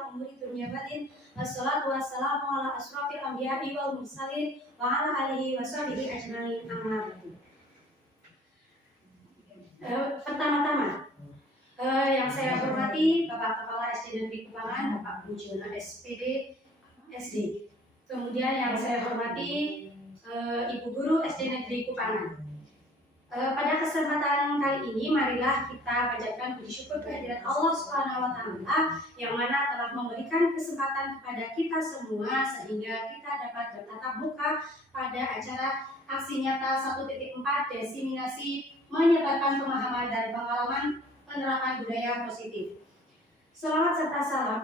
ala umuri dunya batin. Wassalatu wassalamu ala asrofil anbiya'i wal mursalin wa ala alihi wa sahbihi ajmain. Amma ba'du. Pertama-tama yang saya hormati Bapak Kepala SD Negeri Kupangan, Bapak Mujiono SPD SD. Kemudian yang saya hormati Ibu Guru SD Negeri Kupangan. Pada kesempatan kali ini marilah kita panjatkan puji syukur kehadirat Allah Subhanahu wa taala yang mana telah memberikan kesempatan kepada kita semua sehingga kita dapat bertatap muka pada acara aksi nyata 1.4 desiminasi menyebarkan pemahaman dan pengalaman penerapan budaya positif. Selawat serta salam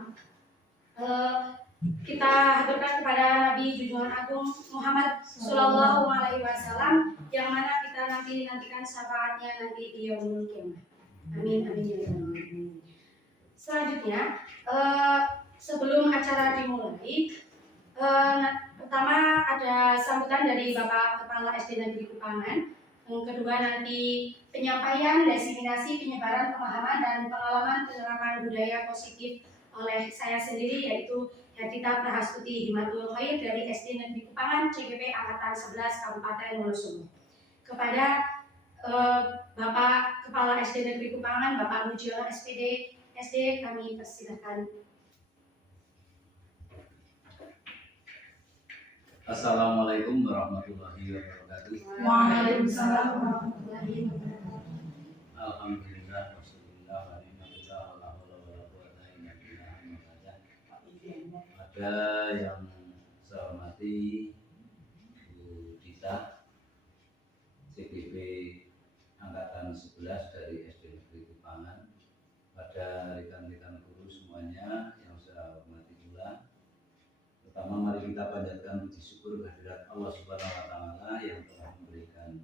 kita haturkan kepada Nabi junjungan agung Muhammad Sallallahu Alaihi Wasallam yang mana kita nantikan syafaatnya nanti di yaumul qiyamah. Amin amin ya rabbal. Selanjutnya sebelum acara dimulai, pertama ada sambutan dari Bapak Kepala SD Negeri Kupangan. Yang kedua nanti penyampaian desiminasi penyebaran pemahaman dan pengalaman penerapan budaya positif oleh saya sendiri yaitu Yadita Prahastuti Himatul Khair dari SD Negeri Kupangan CGP Angkatan 11 Kabupaten Wonosobo. Kepada Bapak Kepala SD Negeri Kupangan, Bapak Mujiono SPD SD, kami persilakan. Assalamualaikum warahmatullahi wabarakatuh. Waalaikumsalam warahmatullahi wabarakatuh. Alhamdulillah wassallallahu alaihi wasallam. Ada yang saya hormati Bu Dita CGP Angkatan 11 dari SD Negeri Kupangan, pada rekan-rekan guru semuanya yang saya hormati pula. Pertama mari kita panjatkan puji syukur kehadirat Allah Subhanahu wa taala yang telah memberikan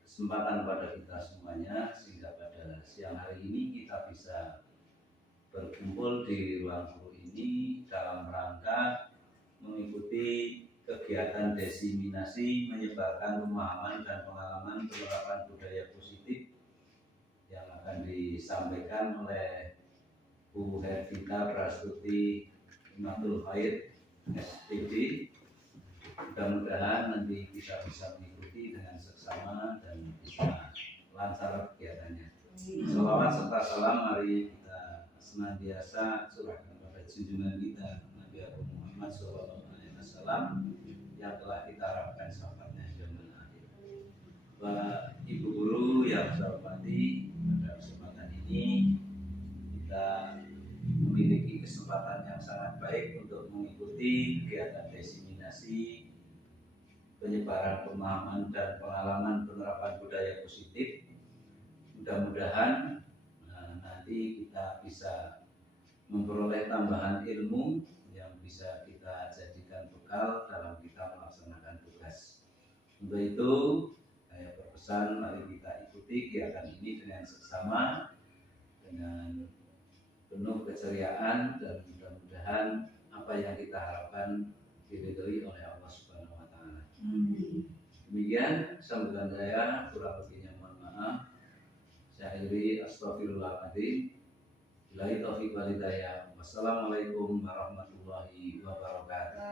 kesempatan pada kita semuanya sehingga pada siang hari ini kita bisa berkumpul di ruang guru ini dalam rangka mengikuti kegiatan desiminasi menyebarkan pemahaman dan pengalaman penerapan budaya positif yang akan disampaikan oleh Bu Hervita Prahastuti Himatul Khair SPD. Mudah-mudahan nanti kita bisa mengikuti dengan seksama dan bisa lancar kegiatannya. Salawat serta salam mari kita senantiasa curahkan kepada junjungan kita Nabi Muhammad SAW yang telah kita harapkan syafaatnya zaman akhir. Bapak Ibu Guru yang saya hormati, pada kesempatan ini kita memiliki kesempatan yang sangat baik untuk mengikuti kegiatan desiminasi penyebaran pemahaman dan pengalaman penerapan budaya positif. Mudah-mudahan nanti kita bisa memperoleh tambahan ilmu yang bisa kita jadikan bekal dalam kita melaksanakan tugas. Untuk itu saya berpesan mari kita ikuti kegiatan ini dengan seksama, dengan penuh keceriaan, dan mudah-mudahan apa yang kita harapkan diridhoi oleh Allah Subhanahu wa taala. Demikian sambutan saya, kurang lebihnya mohon maaf. Saya akhiri astagfirullahaladzim. Billahi taufiq wal hidayah. Wassalamualaikum warahmatullahi wabarakatuh.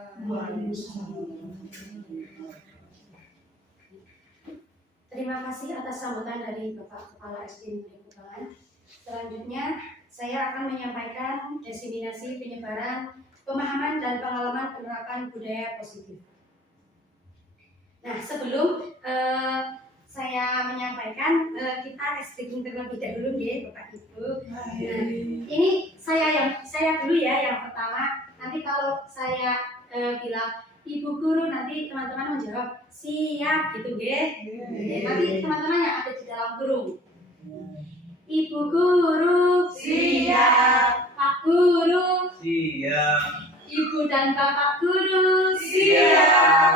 Terima kasih atas sambutan dari Bapak Kepala SD Negeri Kupangan. Selanjutnya saya akan menyampaikan desiminasi penyebaran pemahaman dan pengalaman penerapan budaya positif. Nah, sebelum saya menyampaikan, kita speaking terlebih dahulu ya Bapak Ibu. Nah, ini saya dulu ya yang pertama. Nanti kalau saya bilang Ibu Guru, nanti teman-teman menjawab siap gitu ya. Nanti teman-teman yang ada di dalam kurung. Ibu Guru siap, Pak Guru siap, Ibu dan Bapak Guru siap.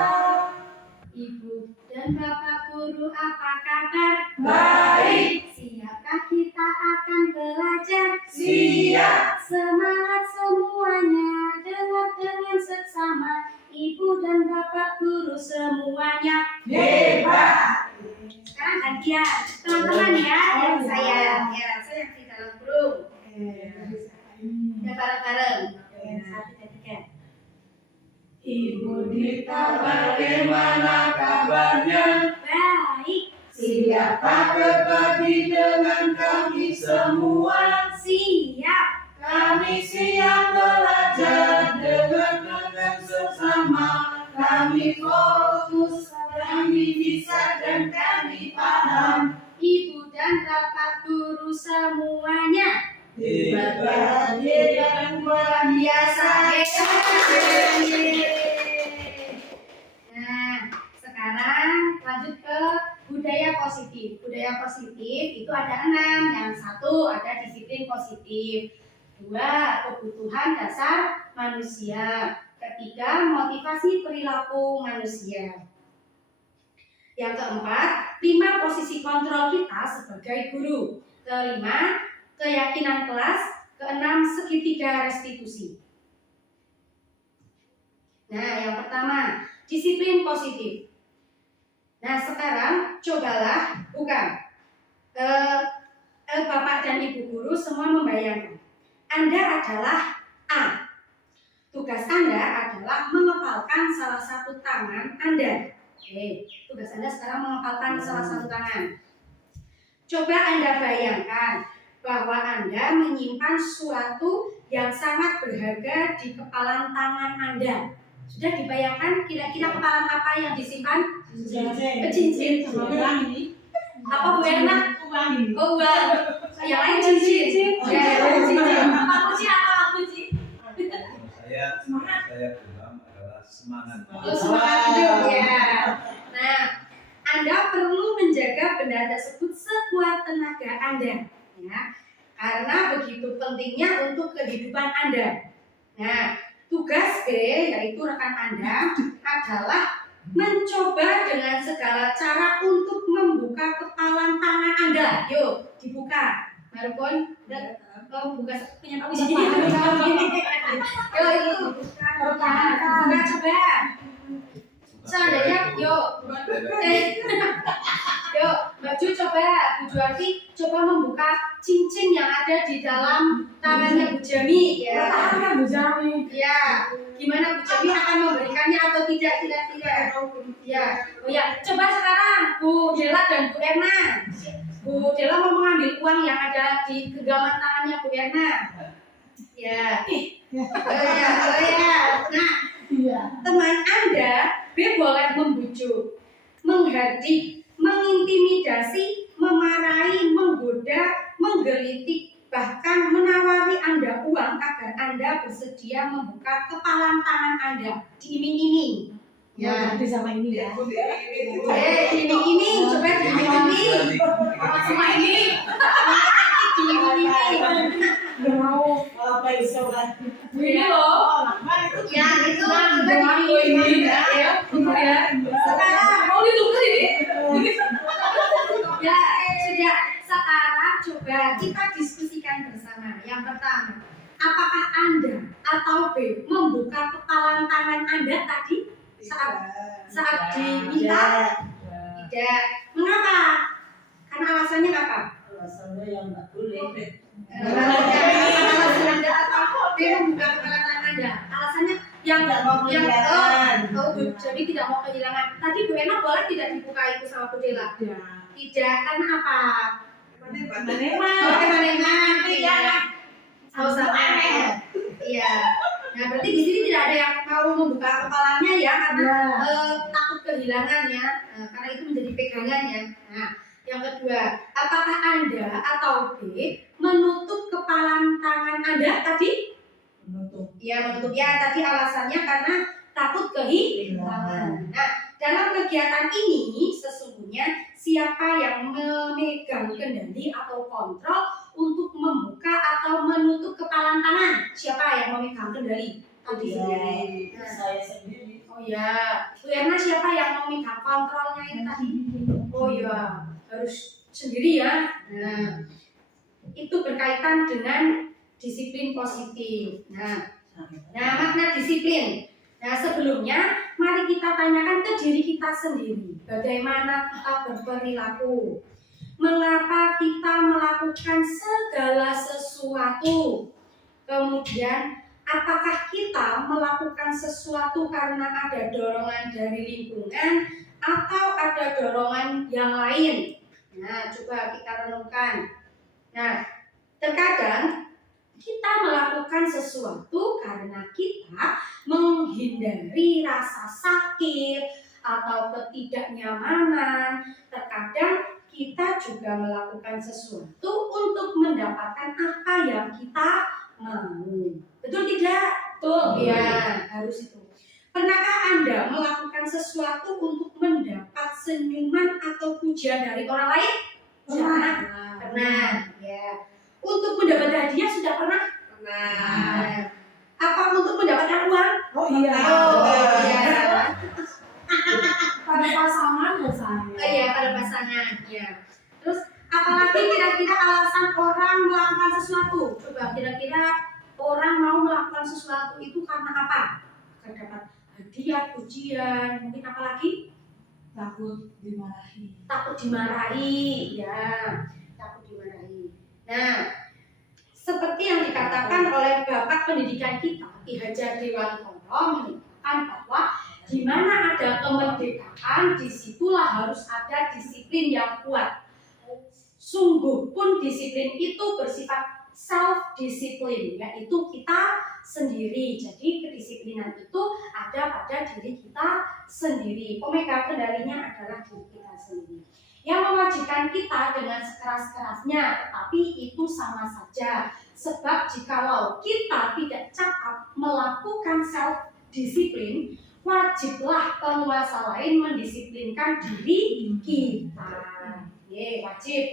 Ibu dan Bapak Guru, apa kabar? Baik. Siapkah kita akan belajar? Siap. Semangat semuanya, dengar dengan seksama. Ibu dan Bapak Guru semuanya Hebat. Sekarang gantian teman-teman ya, yang saya yang di dalam grup. Ya bareng-bareng. Satu, tiga. Ibu Dita bagaimana kabarnya? Baik. Siapkah berbagi dengan kami semua? Siap. Kami siap belajar dengan sesama. Kami fokus, kami bisa dan kami paham. Ibu dan bapak guru semuanya. Hebat bahagia dan luar biasa. Nah, sekarang lanjut ke budaya positif. Budaya positif itu ada 6. Yang satu ada disiplin positif. 2, kebutuhan dasar manusia. 3, motivasi perilaku manusia. Yang keempat, 5 posisi kontrol kita sebagai guru. 5, keyakinan kelas. 6, segitiga restitusi. Nah, yang pertama, disiplin positif. Nah, sekarang cobalah Bapak dan Ibu guru semua membayangkan. Anda adalah A. Tugas Anda adalah mengepalkan salah satu tangan Anda. Oke, tugas Anda sekarang mengepalkan salah satu tangan. Coba Anda bayangkan bahwa Anda menyimpan suatu yang sangat berharga di kepalan tangan Anda. Sudah dibayangkan kira-kira kepalan apa yang disimpan? Cincin. Apa Bu Erna? Oh, uang. Yang lain cincin. Ya, cincin. Apa kunci? Saya bilang adalah semangat. Semangat hidup ya. Nah, Anda perlu menjaga benda tersebut sekuat tenaga Anda, ya, karena begitu pentingnya untuk kehidupan Anda. Nah, tugas B yaitu rekan Anda adalah mencoba dengan segala cara untuk membuka kepalan tangan Anda. Yuk, dibuka. Marupun, buka punya Pak Wiji. Yuk, itu buka coba. Seandainya, yuk, Baju coba, Bu Juarti coba membuka cincin yang ada di dalam tangannya Bu Jami. Ya, Bu Jami. Ya, gimana Bu Jami akan memberikannya atau tidak? Ya, oh ya, coba sekarang Bu Dela dan Bu Erna. Bu Dela mau mengambil uang yang ada di genggaman tangannya Bu Erna. Ya, oh ya. Nah, teman Anda B boleh membujuk, menghardik, mengintimidasi, memarahi, menggoda, menggelitik, bahkan menawari Anda uang agar Anda bersedia membuka kepalan tangan Anda. Diiming-iming. Ya, sama ini ya. diiming-iming, coba diiming-iming. Sama ini. Diiming-iming. Mau apa iso kan? Ini loh. Ya, itu coba diiming-iming. Ya, sekarang mau ditukar ini. Ya, sudah. Sekarang coba kita diskusikan bersama. Yang pertama, apakah Anda atau B membuka kepalan tangan Anda tadi saat diminta? Tidak. Mengapa? Karena alasannya apa? Alasannya yang nggak boleh. Alasan Anda atau B membuka kepalan tangan Anda? Alasannya yang jadi tidak mau kehilangan. Tadi Bu Ena boleh tidak dibuka itu sama Bu Dela? Tidak, karena apa? Kemana-mana. Iya. Iya. Nah, berarti di sini tidak ada yang mau membuka kepalanya ya, karena takut kehilangan ya. Karena itu menjadi pegangannya. Nah, yang kedua, apakah Anda atau B menutup kepalan tangan Anda tadi? Menutup. Ya, menutup ya. Tadi alasannya karena takut kehilangan. Nah, dalam kegiatan ini sesungguhnya siapa yang memegang kendali atau kontrol untuk membuka atau menutup kepalan tangan? Siapa yang memegang kendali? Saya sendiri. Oh ya, Bu Erna siapa yang memegang kontrolnya itu tadi? Oh ya, harus sendiri ya. Nah, itu berkaitan dengan disiplin positif. Nah, makna disiplin. Nah, sebelumnya mari kita tanyakan ke diri kita sendiri, bagaimana kita berperilaku, mengapa kita melakukan segala sesuatu, Kemudian apakah kita melakukan sesuatu karena ada dorongan dari lingkungan atau ada dorongan yang lain? Nah, coba kita renungkan. Nah, terkadang kita melakukan sesuatu karena kita menghindari rasa sakit atau ketidaknyamanan. Terkadang kita juga melakukan sesuatu untuk mendapatkan apa yang kita mau. Betul tidak? Betul. Ya, harus itu. Pernahkah Anda melakukan sesuatu untuk mendapat senyuman atau pujian dari orang lain? Pernah. Ya. Untuk mendapat hadiah sudah pernah? Pernah. Apa untuk mendapatkan uang? Oh iya. Oh iya. Pada pasangan misalnya. Oh iya, pada pasangan. Ya. Terus apalagi kira-kira alasan orang melakukan sesuatu? Coba kira-kira orang mau melakukan sesuatu itu karena apa? Agar dapat hadiah, pujian, mungkin apa lagi? Takut dimarahi. Takut dimarahi, ya, takut dimarahi. Nah, seperti yang dikatakan oleh Bapak Pendidikan kita, Ki Hajar Dewantoro, menyatakan bahwa di mana ada kemerdekaan, disitulah harus ada disiplin yang kuat. Sungguh pun disiplin itu bersifat self-disiplin, yaitu kita sendiri. Jadi kedisiplinan itu ada pada diri kita sendiri. Pemegang kendalinya adalah diri kita sendiri. Yang mewajibkan kita dengan sekeras-kerasnya, tetapi itu sama saja. Sebab jikalau kita tidak cakap melakukan self-disiplin, wajiblah penguasa lain mendisiplinkan diri kita. Wajib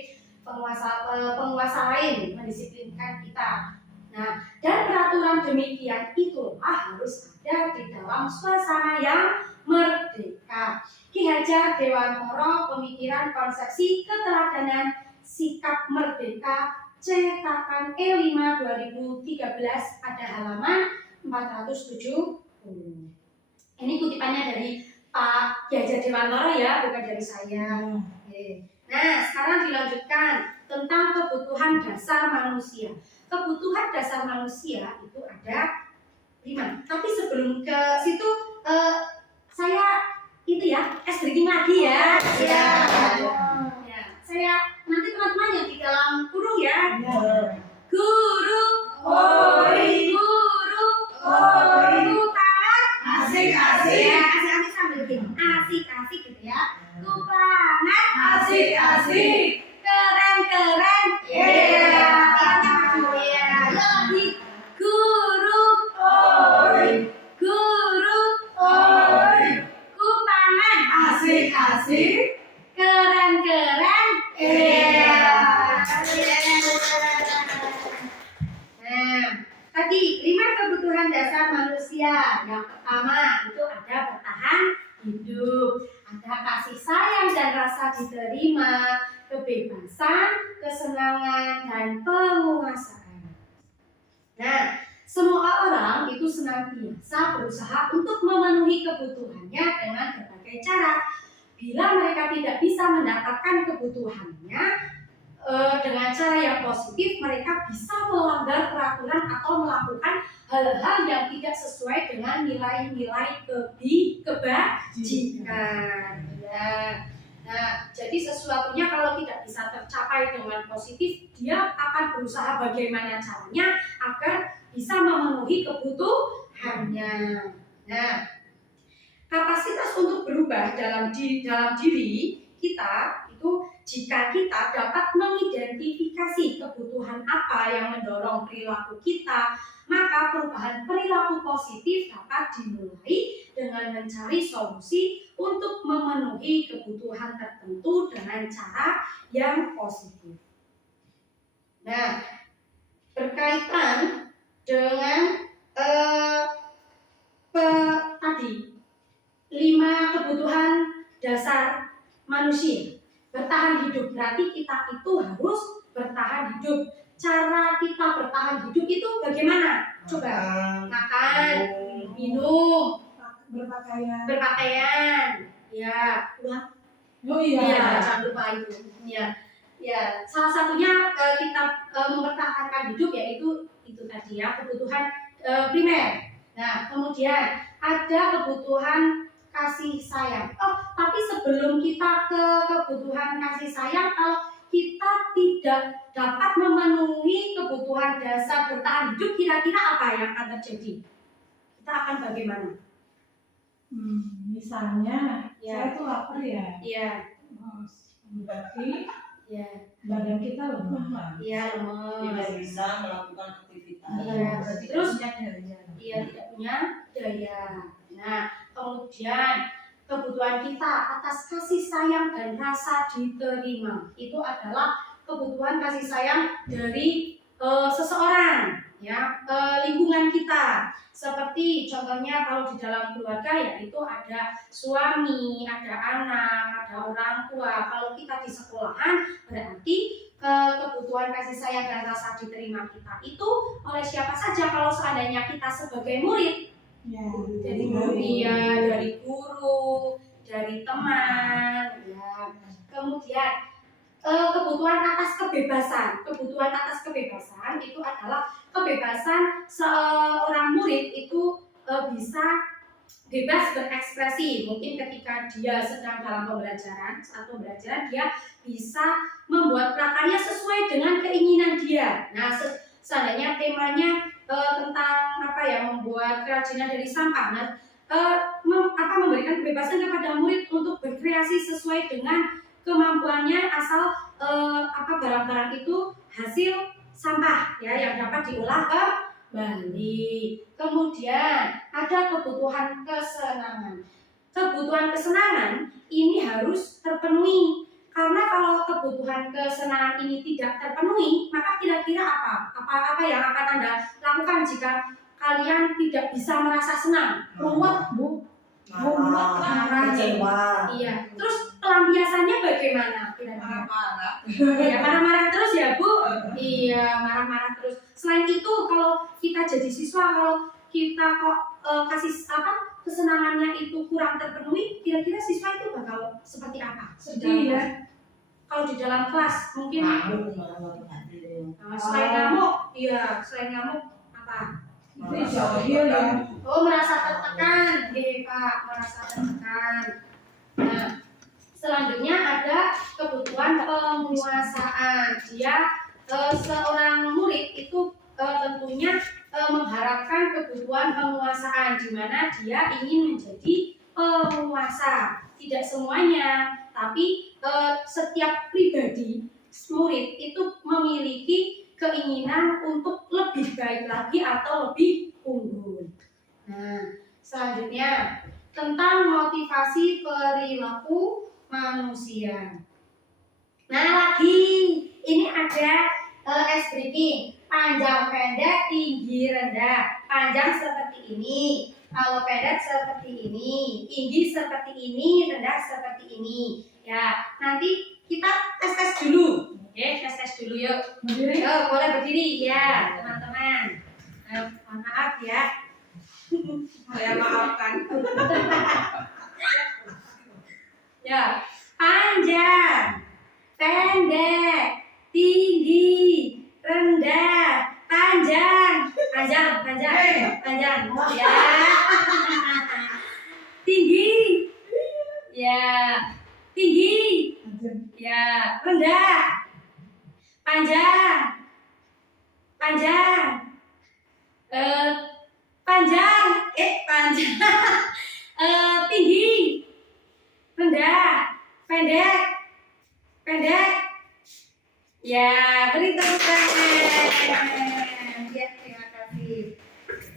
penguasa lain mendisiplinkan kita. Nah, dan peraturan demikian itulah harus ada di dalam suasana yang merdeka. Ki Hajar Dewantoro, Pemikiran Konsepsi Keteladanan Sikap Merdeka, cetakan E5 2013 pada halaman 470. Ini kutipannya dari Pak Ki Hajar Dewantoro ya, bukan dari saya. Nah, sekarang dilanjutkan tentang kebutuhan dasar manusia. Kebutuhan dasar manusia itu ada 5. Tapi sebelum ke situ, saya itu ya, breaking lagi ya. Ya. Saya nanti teman-teman yang di dalam kurung ya. Guru, oi, guru, oi, kupangan, asik-asik. Ya, asik-asik sambil begini. Asik-asik gitu ya. Kupangan, asik-asik. Keren-keren. Iya. Iya. Lagi guru, oi, guru, oi, kupangan, asik-asik. Keren-keren. Iya. Nah, tadi 5 kebutuhan dasar manusia. Yang pertama itu ada bertahan hidup, ada kasih sayang dan rasa diterima, kebebasan, kesenangan, dan penguasaan. Nah, semua orang itu senantiasa berusaha untuk memenuhi kebutuhannya dengan berbagai cara. Bila mereka tidak bisa mendapatkan kebutuhannya dengan cara yang positif, mereka bisa melanggar peraturan atau melakukan hal-hal yang tidak sesuai dengan nilai-nilai kebajikan. Ya. Nah, jadi sesuatunya kalau tidak bisa tercapai dengan positif, dia akan berusaha bagaimana caranya agar bisa memenuhi kebutuhannya. Nah, kapasitas untuk berubah dalam diri kita itu jika kita dapat mengidentifikasi kebutuhan apa yang mendorong perilaku kita, maka perubahan perilaku positif dapat dimulai dengan mencari solusi untuk memenuhi kebutuhan tertentu dengan cara yang positif. Nah, berkaitan dengan tadi 5 kebutuhan dasar manusia. Bertahan hidup berarti kita itu harus bertahan hidup. Cara kita bertahan hidup itu bagaimana? Coba makan, minum, berpakaian, ya, uang. Oh iya. Iya, jangan lupa itu. Ya. Ya, salah satunya kita mempertahankan hidup yaitu itu tadi ya, kebutuhan primer. Nah, kemudian ada kebutuhan kasih sayang. Oh, tapi sebelum kita ke kebutuhan kasih sayang, kalau kita tidak dapat memenuhi kebutuhan dasar bertahan hidup, kira-kira apa yang akan terjadi? Kita akan bagaimana? Misalnya Ya. saya tuh lapar ya. Iya, Berarti iya, badan kita lemah. iya Tidak lemes. bisa melakukan aktivitas. Iya, terus daya. iya tidak punya daya. Nah, kemudian kebutuhan kita atas kasih sayang dan rasa diterima itu adalah kebutuhan kasih sayang dari seseorang, ya, lingkungan kita. Seperti contohnya kalau di dalam keluarga ya itu ada suami, ada anak, ada orang tua. Kalau kita di sekolahan berarti kebutuhan kasih sayang dan rasa diterima kita itu oleh siapa saja. Kalau seandainya kita sebagai murid, Ya. dari guru, ya, dari guru, dari teman, ya. Kemudian kebutuhan atas kebebasan. Kebutuhan atas kebebasan itu adalah kebebasan seorang murid itu bisa bebas berekspresi. Mungkin ketika dia sedang dalam pembelajaran, saat pembelajaran dia bisa membuat prakarya sesuai dengan keinginan dia. Nah, seandainya temanya tentang apa ya, membuat kerajinan dari sampah. Nah, memberikan kebebasan kepada murid untuk berkreasi sesuai dengan kemampuannya, asal barang-barang itu hasil sampah ya yang dapat diolah kembali. Kemudian ada kebutuhan kesenangan. Kebutuhan kesenangan ini harus terpenuhi. Karena kalau kebutuhan kesenangan ini tidak terpenuhi, maka kira-kira apa yang akan Anda lakukan jika kalian tidak bisa merasa senang? Ruwet, Bu. Marah, kecewa. Iya. Terus pelampiasannya bagaimana? Kira-kira? Marah. Iya, marah-marah terus ya, Bu? Iya, marah-marah terus. Selain itu, kalau kita jadi siswa, kalau kita kok kesenangannya itu kurang terpenuhi, kira-kira siswa itu bakal seperti apa? Sedih ya. Kalau di dalam kelas mungkin selain ngamuk apa? Itu jauh dia ya. Oh, merasa tertekan, Pak, merasa tertekan. Nah, selanjutnya ada kebutuhan penguasaan. Dia seorang murid itu tentunya mengharapkan kebutuhan penguasaan, di mana dia ingin menjadi penguasa. Tidak semuanya, tapi setiap pribadi murid itu memiliki keinginan untuk lebih baik lagi atau lebih unggul. Nah, selanjutnya tentang motivasi perilaku manusia. Nah, lagi ini ada S breaking, panjang pendek, tinggi rendah. Panjang seperti ini, kalau pendek seperti ini, tinggi seperti ini, rendah seperti ini. Ya, nanti kita tes dulu. Oke, tes dulu yuk. Berdiri. Boleh berdiri ya, teman-teman. Mohon maaf ya. Saya maafkan. Ya, panjang, pendek, tinggi, rendah, panjang. Ya. Tinggi. Ya. Tinggi. Ya, rendah. Panjang. Panjang. Tinggi. Rendah. Pendek. Ya, beri tepuk tangan. Ya, terima kasih.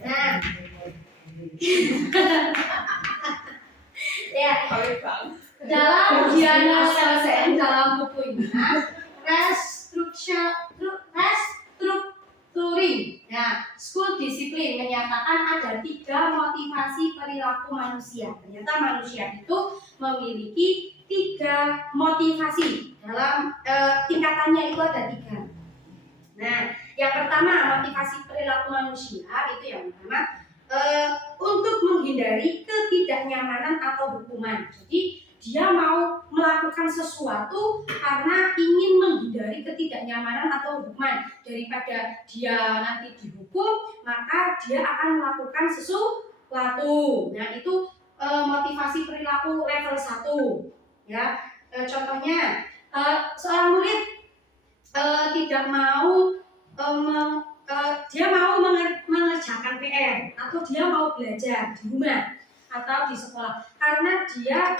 Nah, ya, dalam ujian LSM dalam bukunya restructuring, nah, school discipline menyatakan ada 3 motivasi perilaku manusia. Ternyata manusia itu memiliki 3 motivasi. Dalam tingkatannya itu ada 3. Nah, yang pertama motivasi perilaku manusia itu yang pertama untuk menghindari ketidaknyamanan atau hukuman. Jadi dia mau melakukan sesuatu karena ingin menghindari ketidaknyamanan atau hukuman. Daripada dia nanti dihukum, maka dia akan melakukan sesuatu. Nah, itu motivasi perilaku level 1 ya. Contohnya seorang murid tidak mau dia mau mengerjakan PR atau dia mau belajar di rumah atau di sekolah karena dia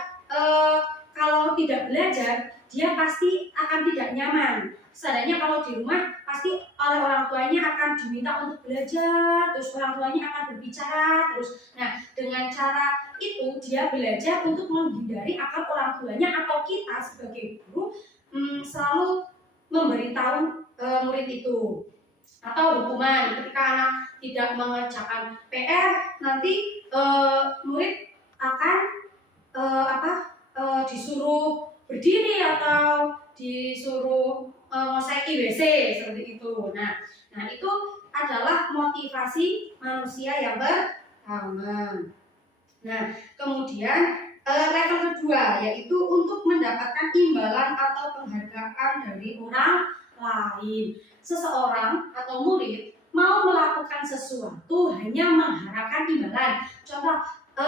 kalau tidak belajar dia pasti akan tidak nyaman. Seandainya kalau di rumah pasti oleh orang tuanya akan diminta untuk belajar, terus orang tuanya akan berbicara terus. Nah, dengan cara itu dia belajar untuk menghindari agar orang tuanya atau kita sebagai guru selalu memberitahu murid itu. Atau hukuman ketika anak tidak mengerjakan PR, nanti murid akan disuruh berdiri atau disuruh ngoseki WC seperti itu. Nah itu adalah motivasi manusia yang pertama. Nah, kemudian level kedua yaitu untuk mendapatkan imbalan atau penghargaan dari orang lain. Seseorang atau murid mau melakukan sesuatu hanya mengharapkan imbalan. Contoh,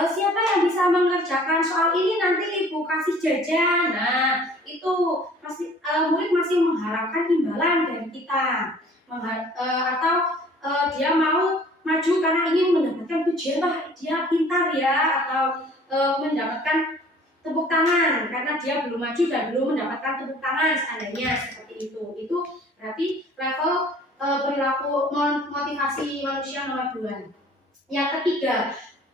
siapa yang bisa mengerjakan soal ini nanti ibu kasih jajan. Nah, itu murid masih mengharapkan imbalan dari kita. Atau dia mau maju karena ingin mendapatkan pujian, dia pintar ya, atau mendapatkan tepuk tangan karena dia belum maju dan belum mendapatkan tepuk tangan seandainya seperti itu. Itu berarti level perilaku motivasi manusia nomor 2. Yang ketiga,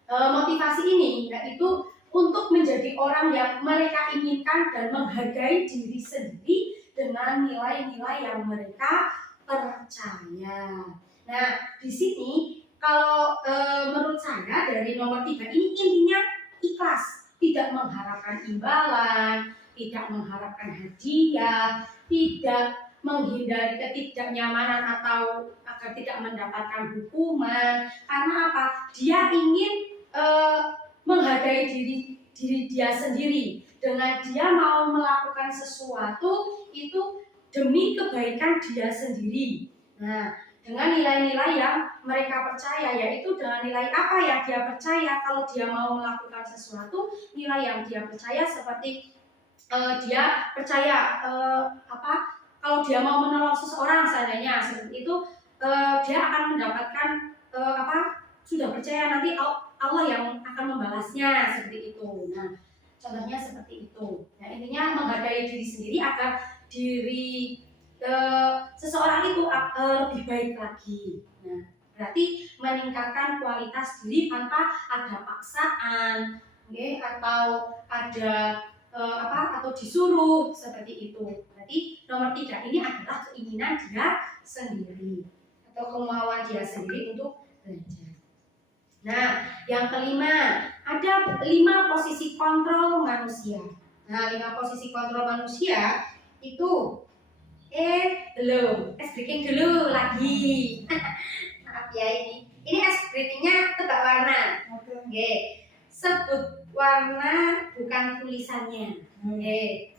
motivasi ini yaitu untuk menjadi orang yang mereka inginkan dan menghargai diri sendiri dengan nilai-nilai yang mereka percaya. Nah, di sini kalau menurut saya dari nomor 3 ini intinya ikhlas, tidak mengharapkan imbalan, tidak mengharapkan hadiah, tidak menghindari ketidaknyamanan atau agar tidak mendapatkan hukuman. Karena apa? Dia ingin menghargai diri dia sendiri. Dengan dia mau melakukan sesuatu itu demi kebaikan dia sendiri. Nah, dengan nilai-nilai yang mereka percaya, yaitu dengan nilai apa yang dia percaya. Kalau dia mau melakukan sesuatu, nilai yang dia percaya seperti dia percaya kalau dia mau menolong seseorang seandainya seperti itu, dia akan mendapatkan sudah percaya nanti Allah yang akan membalasnya seperti itu. Nah, contohnya seperti itu. Nah, intinya menghargai diri sendiri agar diri seseorang itu lebih baik lagi. Nah, berarti meningkatkan kualitas diri tanpa ada paksaan, atau ada atau disuruh seperti itu. Berarti nomor 3 ini adalah keinginan dia sendiri atau kemauan dia sendiri untuk belajar. Nah, yang kelima, ada 5 posisi kontrol manusia. Nah, 5 posisi kontrol manusia itu belum. Es breaking dulu lagi. Maaf ya ini. Ini es breakingnya tebak warna. Oke. Sebut warna bukan tulisannya. Oke.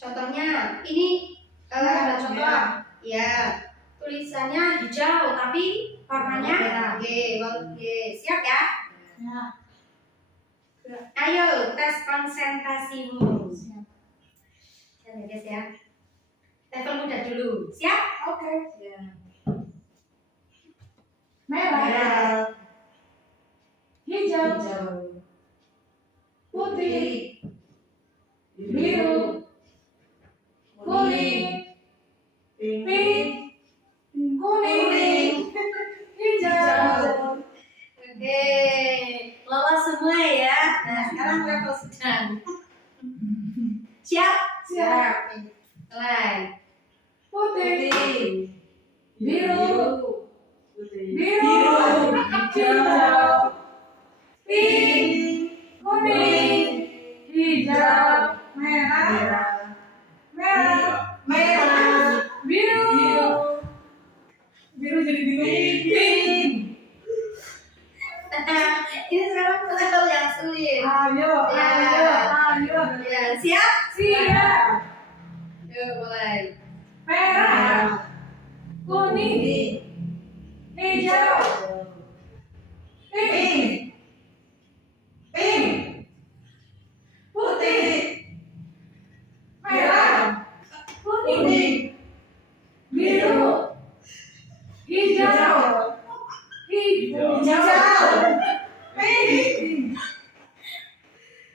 Contohnya ini ada contoh ya, tulisannya hijau tapi warnanya oke. Siap ya? Ayo tes konsentrasimu. Siap ya guys ya. Level mudah dulu. Siap? Oke. Ya. Merah, hijau, putih, biru, kuning, pink, kuning, hijau. Oke, lolos semua ya. Nah, sekarang level sedang. Siap? Siap. Mulai. Putih, biru, Biru, hijau, pink, kuning, hijau, merah, merah, Ini sekarang level yang sulit. Ayo. Ya, siap? Siap. Yuk mulai. Merah. Kuning. Hijau. Pink. Putih. Merah. Kuning. Biru. Hijau. Pink.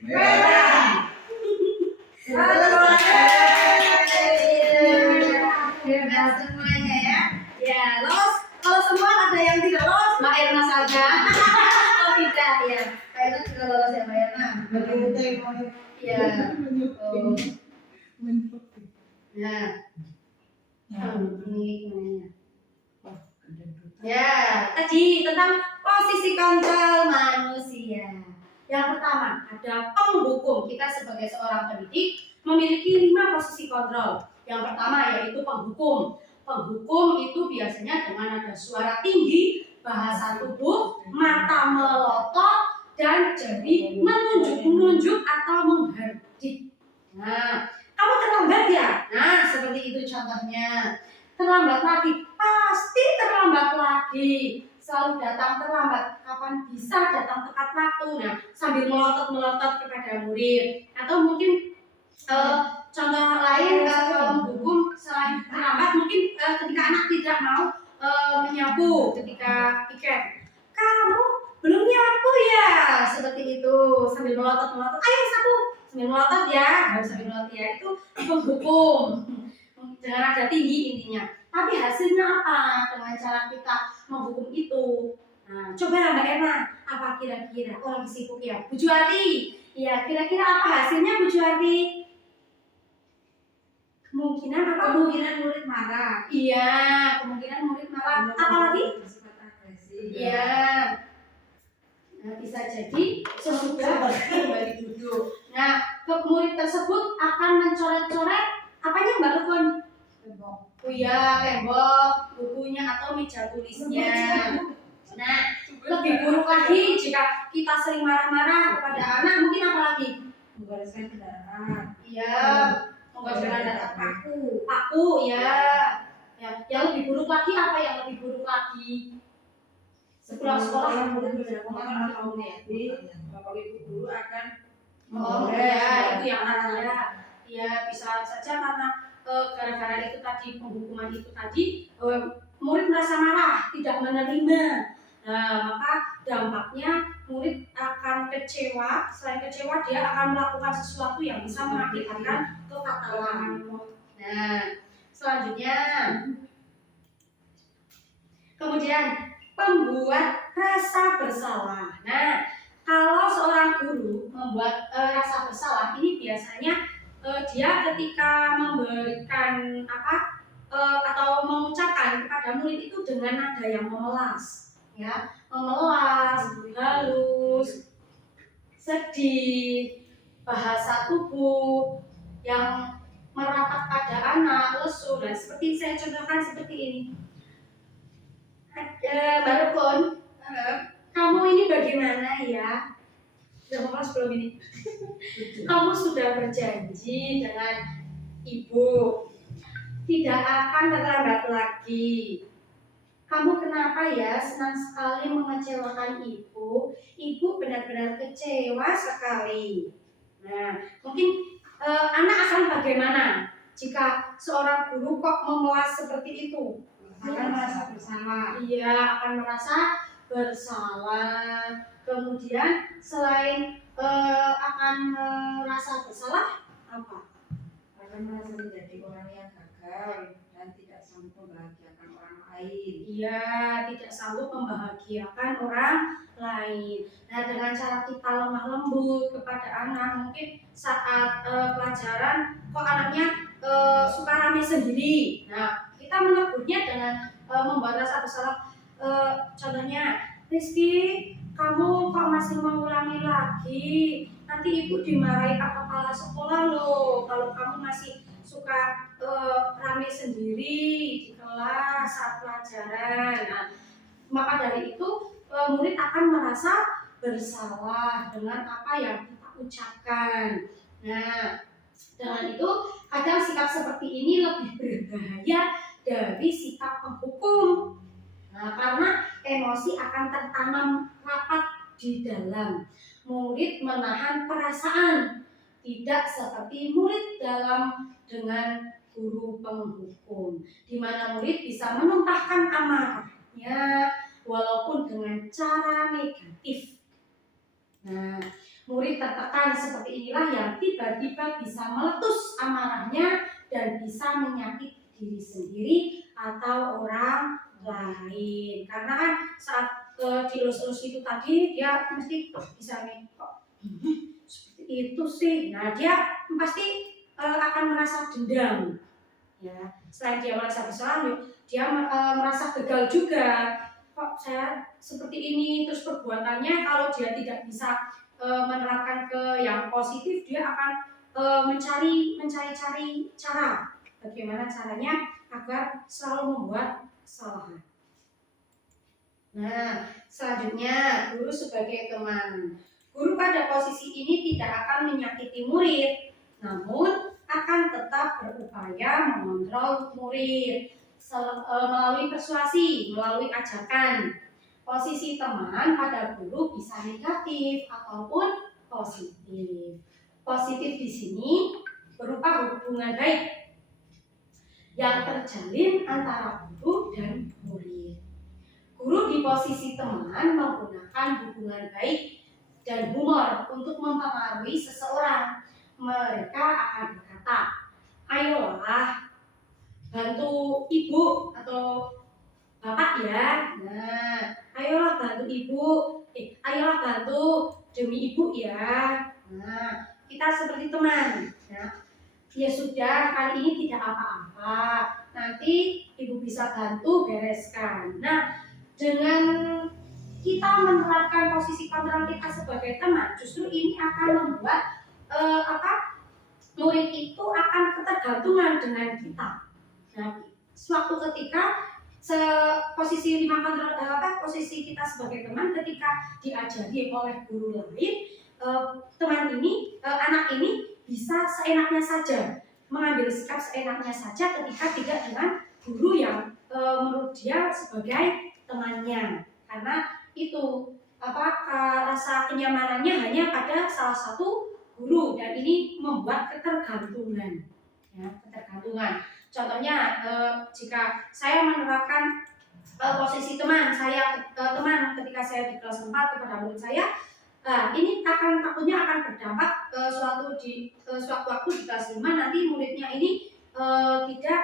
Merah. Hebat semuanya ya. Ya, lolos. Kalau semua ada yang tidak lolos, Mbak Erna saja. Oh tidak ya. Mbak Erna juga lolos ya Mbak Erna. Iya. Oh. Nah. Ini gimana? Ya, tadi tentang posisi kontrol manusia. Yang pertama, ada penghukum. Kita sebagai seorang pendidik memiliki 5 posisi kontrol. Yang pertama yaitu penghukum. Penghukum itu biasanya dengan ada suara tinggi, bahasa tubuh, mata melotot, dan jari menunjuk-menunjuk atau menghardik. Nah, kamu terlambat ya? Nah, seperti itu contohnya. Terlambat lagi, pasti terlambat lagi. Selalu datang terlambat, kapan bisa datang tepat waktu. Nah, sambil melotot-melotot kepada murid. Atau mungkin contoh lain menghukum selain terlambat, mungkin ketika anak tidak mau menyapu ketika piket. Kamu belum nyapu ya? Seperti itu, sambil melotot-melotot. Ayo sapu, sambil melotot ya. Harus sambil melotot ya, itu menghukum. Dengan nada tinggi intinya. Tapi hasilnya apa dengan cara kita menghukum itu? Nah, coba Mbak Erna, apa kira-kira? Oh, lagi sibuk ya, Bu Juwati. Ya, kira-kira apa hasilnya Bu Juwati? Kemungkinan apa? Kemungkinan murid marah. Iya, kemungkinan murid marah. Apalagi? Iya. Nah, bisa jadi sesudah kembali duduk. Nah, murid tersebut akan mencoret-coret apanya Mbak Lukon? Oh iya, tembok, bukunya atau meja tulisnya. Nah, lebih buruk lagi jika kita sering marah-marah kepada anak, mungkin apa lagi? Membereskan kendaraan. Iya, membereskan paku, ya. Ya, yang lebih buruk lagi apa yang lebih buruk lagi? Sepulang sekolah murid berjamaah atau meeting, bapak ibu guru akan oh ya, itu yang ada. Ya, bisa saja karena gara-gara itu tadi, penghukuman itu tadi, murid merasa marah, tidak menerima. Nah, maka dampaknya murid akan kecewa. Selain kecewa, dia akan melakukan sesuatu yang bisa mengakibatkan kefatalan. Nah, selanjutnya, kemudian membuat rasa bersalah. Nah, kalau seorang guru membuat rasa bersalah, ini biasanya dia ketika memberikan atau mengucapkan kepada murid itu dengan nada yang memelas, ya, memelas, halus, sedih, bahasa tubuh yang merapat pada anak, lesu, dan seperti saya contohkan seperti ini. Mbak Rukun, kamu ini bagaimana ya? Sudah memelas belum ini? Kamu sudah berjanji dengan ibu tidak akan terlambat lagi. Kamu kenapa ya senang sekali mengecewakan ibu? Ibu benar-benar kecewa sekali. Nah, mungkin anak akan bagaimana jika seorang guru kok memelas seperti itu? akan merasa bersalah. Iya, akan merasa bersalah. Kemudian selain akan merasa bersalah, apa? Akan merasa menjadi orang yang gagal dan tidak sanggup membahagiakan orang lain. Iya, tidak sanggup membahagiakan orang lain. Nah, dengan cara kita lemah lembut kepada anak, mungkin saat pelajaran kok anaknya suka rame sendiri. Nah, kita menegurnya dengan membuat rasa bersalah. Contohnya, Rizky, kamu kok masih mengulangi lagi? Nanti ibu dimarahi Pak Kepala Sekolah loh kalau kamu masih suka rame sendiri di kelas saat pelajaran. Nah, maka dari itu murid akan merasa bersalah dengan apa yang kita ucapkan. Nah, dengan itu kadang sikap seperti ini lebih berbahaya dari sikap penghukum. Nah, karena emosi akan tertanam rapat di dalam. Murid menahan perasaan, tidak seperti murid dalam dengan guru penghukum, di mana murid bisa menumpahkan amarahnya walaupun dengan cara negatif. Nah, murid tertekan seperti inilah yang tiba-tiba bisa meletus amarahnya dan bisa menyakiti diri sendiri atau orang lain. Karena kan saat dielus-elus itu tadi dia mesti bisa nih kok seperti itu sih. Nah, dia pasti akan merasa dendam. Ya, selain dia merasa bersalah, dia merasa gagal juga. Kok saya seperti ini, terus perbuatannya kalau dia tidak bisa menerapkan ke yang positif, dia akan mencari cara bagaimana caranya agar selalu membuat kesalahan. Nah, selanjutnya guru sebagai teman. Guru pada posisi ini tidak akan menyakiti murid, namun akan tetap berupaya mengontrol murid melalui persuasi, melalui ajakan. Posisi teman pada guru bisa negatif ataupun positif. Positif di sini berupa hubungan baik yang terjalin antara guru dan murid. Guru di posisi teman menggunakan hubungan baik dan humor untuk mempengaruhi seseorang. Mereka akan berkata, ayolah bantu ibu atau bapak ya. Nah, ayolah bantu ibu, ayolah bantu demi ibu ya. Nah, kita seperti teman. Ya sudah, kali ini tidak apa-apa. Nanti ibu bisa bantu bereskan. Nah, dengan kita menerapkan posisi kontrol kita sebagai teman, justru ini akan membuat murid itu akan ketergantungan dengan kita. Nah, suatu ketika posisi posisi kita sebagai teman ketika diajari oleh guru lain, anak ini bisa seenaknya saja mengambil sikap seenaknya saja ketika tidak dengan guru yang menurut dia sebagai temannya, karena itu rasa kenyamanannya hanya pada salah satu guru dan ini membuat ketergantungan. Ketergantungan. Contohnya jika saya menerapkan posisi teman ketika saya di kelas 4 kepada murid saya, ini takutnya akan berdampak suatu waktu di kelas 5 nanti muridnya ini tidak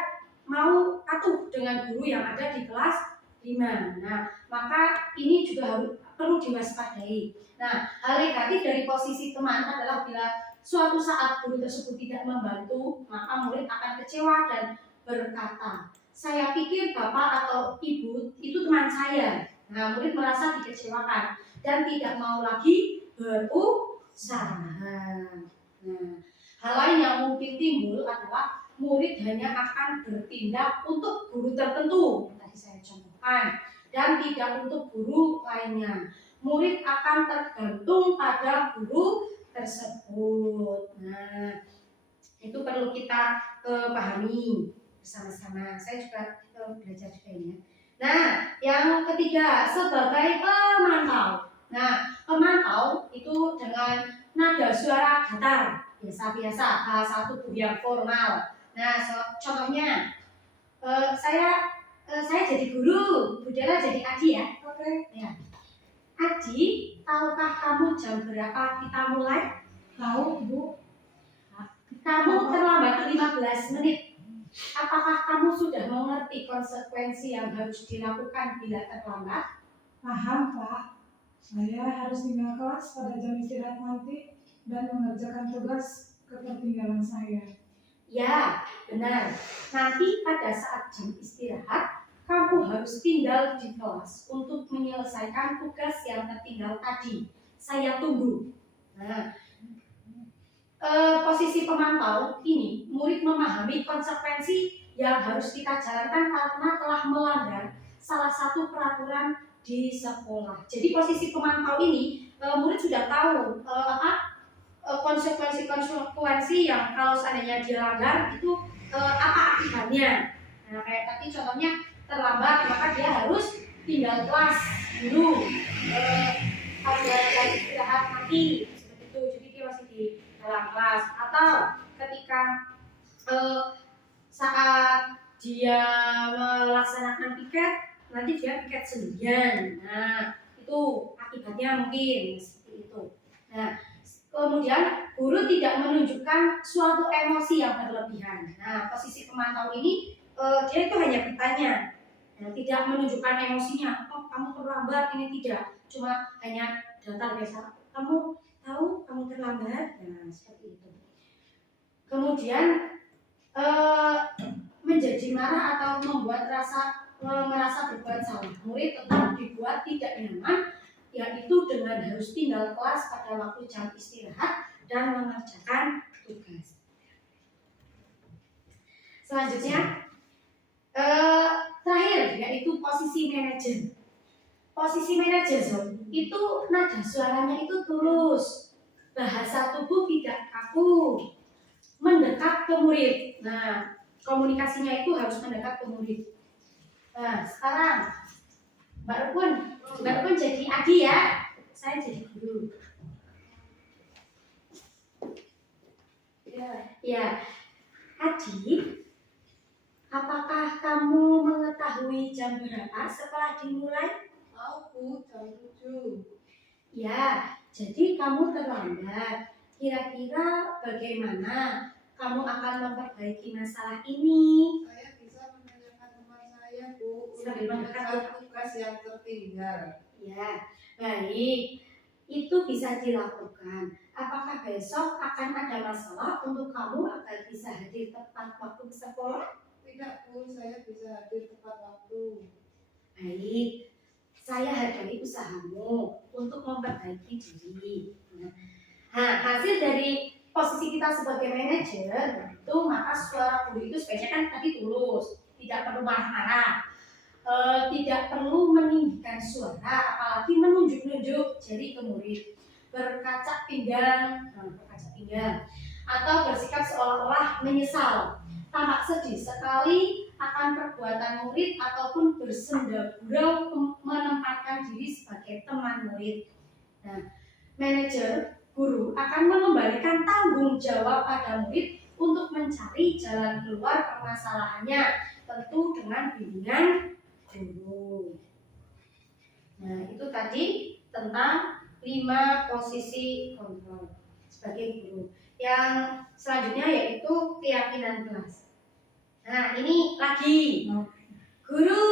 mau patuh dengan guru yang ada di kelas 5. Nah, maka ini juga perlu diwaspadai. Nah, hal negatif dari posisi teman adalah bila suatu saat guru tersebut tidak membantu, maka murid akan kecewa dan berkata, saya pikir bapak atau ibu itu teman saya. Nah, murid merasa dikecewakan dan tidak mau lagi berusaha. Nah, hal lain yang mungkin timbul adalah murid hanya akan bertindak untuk guru tertentu, yang tadi saya contohkan, dan tidak untuk guru lainnya. Murid akan tergantung pada guru tersebut. Nah, itu perlu kita pahami bersama-sama. Saya juga belajar juga ini. Nah, yang ketiga sebagai pemantau. Nah, pemantau itu dengan nada suara datar, biasa-biasa, bahasa tubuh yang formal. Nah, contohnya saya jadi guru, Bu Dela jadi Adi ya. Oke. Ya. Adi, tahukah kamu jam berapa kita mulai? Tahu, Bu. Kamu terlambat 15 menit. Apakah kamu sudah mengerti konsekuensi yang harus dilakukan bila terlambat? Paham, Pak. Saya harus tinggal kelas pada jam istirahat nanti dan mengerjakan tugas ketertinggalan saya. Ya, benar. Nanti pada saat jam istirahat, kamu harus tinggal di kelas untuk menyelesaikan tugas yang tertinggal tadi. Saya tunggu. Nah, posisi pemantau ini, murid memahami konsekuensi yang harus kita jalankan karena telah melanggar salah satu peraturan di sekolah. Jadi posisi pemantau ini murid sudah tahu konsekuensi yang kalau seandainya dia langgar itu apa akibatnya. Nah, kayak tadi contohnya terlambat maka dia harus tinggal kelas dulu, ada istirahat nanti seperti itu. Jadi dia masih di dalam kelas. Atau ketika saat dia melaksanakan piket, nanti dia piket sendirian. Nah, itu akibatnya mungkin seperti itu. Nah, kemudian guru tidak menunjukkan suatu emosi yang berlebihan. Nah, posisi pemantau ini dia itu hanya bertanya, tidak menunjukkan emosinya. Oh, kamu terlambat, ini tidak. Cuma hanya datar biasa. Kamu tahu kamu terlambat? Nah, seperti itu. Kemudian menjadi marah atau merasa berbuat salah. Murid tetap dibuat tidak nyaman, yaitu dengan harus tinggal kelas pada waktu jam istirahat dan mengerjakan tugas. Selanjutnya terakhir yaitu posisi manajer. Posisi manajer itu nada suaranya itu tulus, bahasa tubuh tidak kaku, mendekat ke murid. Nah, komunikasinya itu harus mendekat ke murid. Nah, sekarang Mbak Rukun jadi Adi ya, saya jadi guru. Ya, Adi, apakah kamu mengetahui jam berapa setelah dimulai? Tahu Bu, jam 7. Ya, jadi kamu terlambat. Kira-kira bagaimana kamu akan memperbaiki masalah ini? Saya bisa menanyakan teman saya Bu, Bisa untuk menanyakan mengerjakan tugas yang tertinggal. Ya, baik. Itu bisa dilakukan. Apakah besok akan ada masalah untuk kamu agar bisa hadir tepat waktu ke sekolah? Tidak Bu, saya bisa hadir tepat waktu. Baik, saya hargai usahamu untuk memperbaiki diri. Nah, hasil dari posisi kita sebagai manajer itu, maka suara guru itu sebaiknya kan tadi tulus, tidak perlu marah-marah, tidak perlu meninggikan suara, apalagi menunjuk-nunjuk jari ke murid, berkaca pinggang, atau bersikap seolah-olah menyesal, tampak sedih sekali akan perbuatan murid ataupun bersenda gurau menempatkan diri sebagai teman murid. Nah, manajer guru akan mengembalikan tanggung jawab pada murid untuk mencari jalan keluar permasalahannya, tentu dengan bimbingan guru. Nah, itu tadi tentang 5 posisi kontrol sebagai guru. Yang selanjutnya yaitu keyakinan kelas. Nah, ini lagi guru,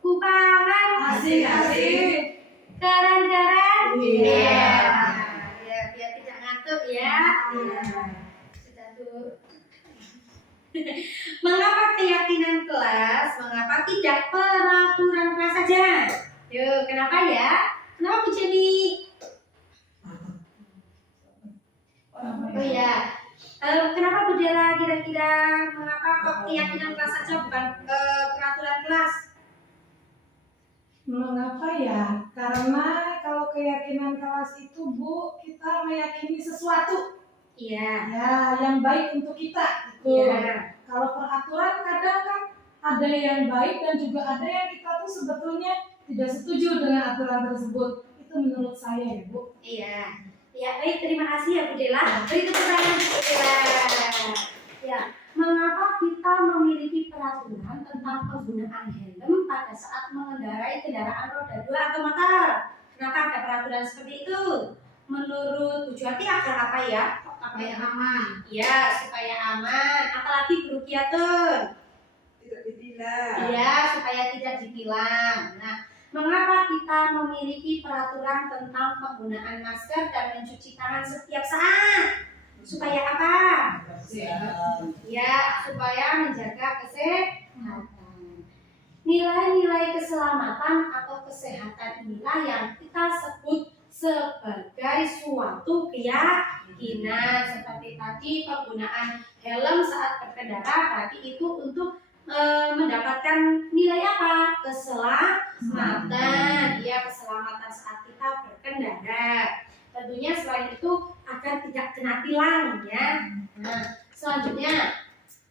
kupangan, Asik-asik. keren-keren, Iya. Ya, biar tidak ngantuk ya. Sudah tuh. Mengapa keyakinan kelas? Mengapa tidak peraturan kelas saja? Yuk, kenapa ya? Kenapa Bu Jenny? Oh iya. Kenapa Bu Dela kira-kira mengapa kok keyakinan kelas saja bukan peraturan kelas? Mengapa ya? Karena kalau keyakinan kelas itu Bu, kita meyakini sesuatu Iya. ya yang baik untuk kita. Iya. Kalau peraturan kadang kan ada yang baik dan juga ada yang kita tuh sebetulnya tidak setuju dengan aturan tersebut. Itu menurut saya ya Bu. Iya. Ya, baik, terima kasih ya Bu Dela. Beri tepuk tangan Bu Dela. Ya, mengapa kita memiliki peraturan tentang penggunaan helm pada saat mengendarai kendaraan roda 2 atau motor? Kenapa ada peraturan seperti itu? Menurut Bu Juwati agar apa ya? Supaya aman, Ya, supaya aman. Apalagi Bu Rukiatun? tidak ditilang. Iya, supaya tidak ditilang. Nah, mengapa kita memiliki peraturan tentang penggunaan masker dan mencuci tangan setiap saat? Supaya apa? Ya, supaya menjaga kesehatan. Nilai-nilai keselamatan atau kesehatan inilah yang kita sebut sebagai suatu keyakinan. Seperti tadi penggunaan helm saat berkendara, berarti itu untuk mendapatkan keselamatan, ya keselamatan saat kita berkendara. Tentunya selain itu agar tidak kena tilang ya. Nah, selanjutnya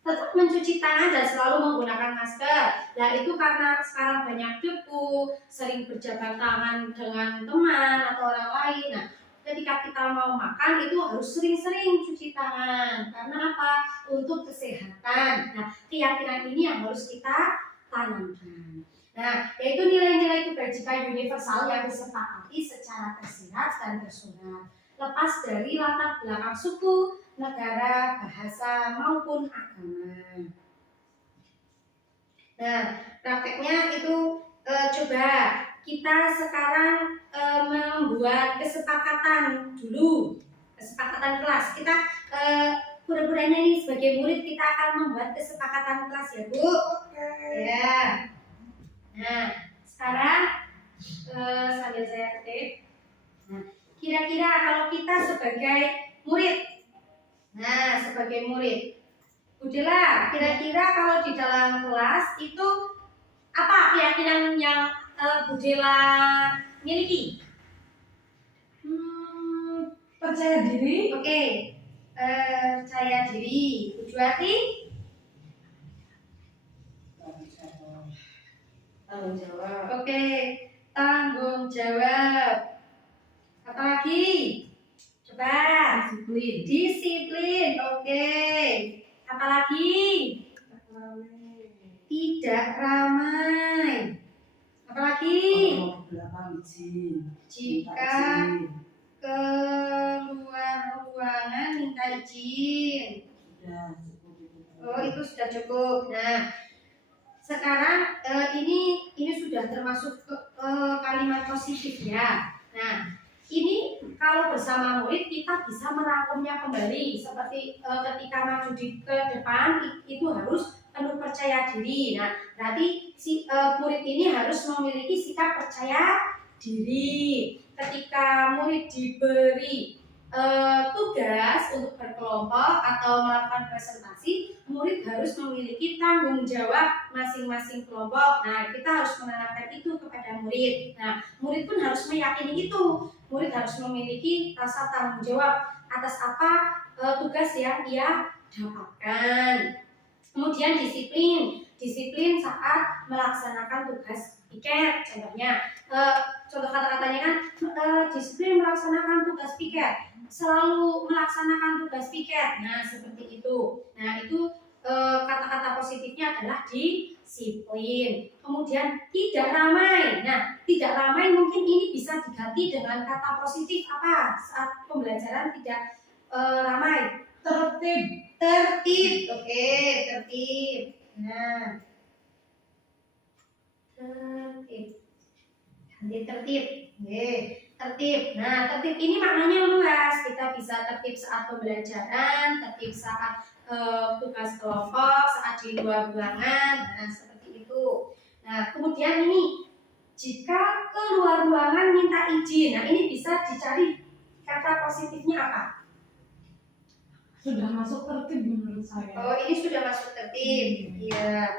tetap mencuci tangan dan selalu menggunakan masker. Nah itu karena sekarang banyak debu, sering berjabat tangan dengan teman atau orang lain. Nah ketika kita mau makan itu harus sering-sering cuci tangan. Karena apa? Untuk kesehatan. Nah keyakinan ini yang harus kita tanamkan. Nah yaitu nilai-nilai kebajikan universal yang disepakati secara tersirat dan tersurat, lepas dari latar belakang suku, negara, bahasa maupun agama. Nah, prakteknya itu coba kita sekarang membuat kesepakatan dulu, kesepakatan kelas. Kita pura-puranya nih sebagai murid kita akan membuat kesepakatan kelas ya Bu. Ya. Nah, sekarang sambil saya ketik. Nah, kira-kira kalau kita sebagai murid. Nah, sebagai murid, Budela, kira-kira kalau di dalam kelas itu apa keyakinan yang Budela miliki? Percaya diri. Oke, percaya diri. Bu Juwati? Tanggung jawab. Oke, tanggung jawab. Apa lagi? Coba. Disiplin. Disiplin. Oke. Apalagi? Tidak ramai. Apalagi? Belakang izin. Jika keluar ruangan minta izin. Sudah cukup itu. Oh, itu sudah cukup. Nah, sekarang ini sudah termasuk kalimat positif ya. Nah, ini kalau bersama murid kita bisa merangkumnya kembali seperti ketika maju ke depan itu harus penuh percaya diri. Nah, berarti si murid ini harus memiliki sikap percaya diri. Ketika murid diberi tugas untuk berkelompok atau melakukan presentasi, murid harus memiliki tanggung jawab masing-masing kelompok. Nah, kita harus menanamkan itu kepada murid. Nah, murid pun harus meyakini itu. Murid harus memiliki rasa tanggung jawab atas apa tugas yang ia dapatkan. Kemudian disiplin saat melaksanakan tugas piket. Contohnya, contoh kata-katanya kan disiplin melaksanakan tugas piket. Selalu melaksanakan tugas piket. Nah, seperti itu. Nah, itu kata-kata positifnya adalah disiplin. Kemudian tidak ramai. Nah, tidak ramai mungkin ini bisa diganti dengan kata positif apa? Saat pembelajaran tidak ramai. Tertib. Oke, tertib. Nah, tertib. Oke. Tertib. Nah, tertib ini maknanya luas. Kita bisa tertib saat pembelajaran, tertib saat tugas kelompok, saat di luar ruangan. Nah, seperti itu. Nah, kemudian ini jika keluar ruangan minta izin. Nah, ini bisa dicari kata positifnya apa? Sudah masuk tertib menurut saya. Oh, ini sudah masuk tertib. Iya.